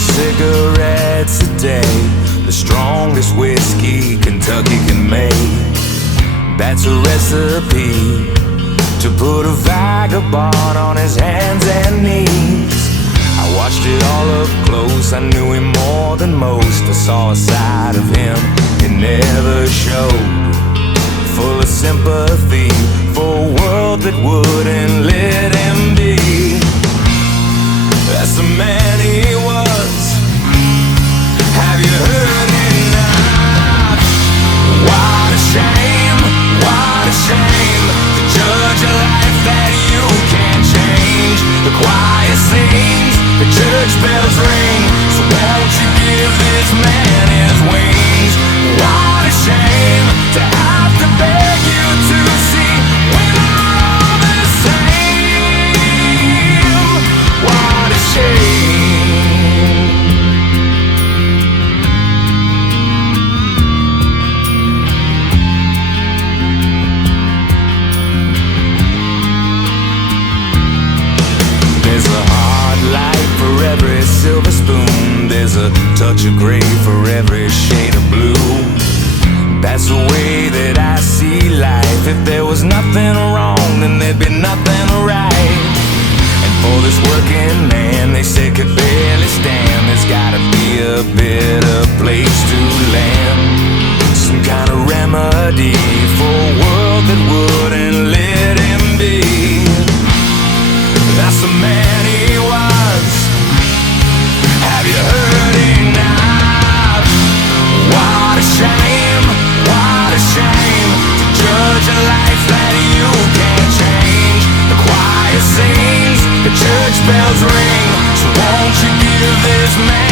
of cigarettes a day, the strongest whiskey Kentucky can make. That's a recipe to put a vagabond on his hands and knees. I watched it all up close, I knew him more than most. I saw a side of him it never showed, full of sympathy for a world that wouldn't let him be. That's the man he was. Have you heard enough? What a shame, what a shame, to judge a life that you can't change. The choir sings, the church bells ring, so won't you give this man his wings? What a shame to have to beg you to see we're not all the same. What a shame. There's a hard light for every silver spoon, there's a touch of gray for every shade of blue. That's the way that I see life. If there was nothing wrong, then there'd be nothing right. And for this working man, they say could barely stand, there's gotta be a better place to land. Some kind of remedy for a world that wouldn't let him be. That's the man he was. Have you heard enough? What a shame, what a shame, to judge a life that you can't change. The choir sings, the church bells ring, so won't you give this man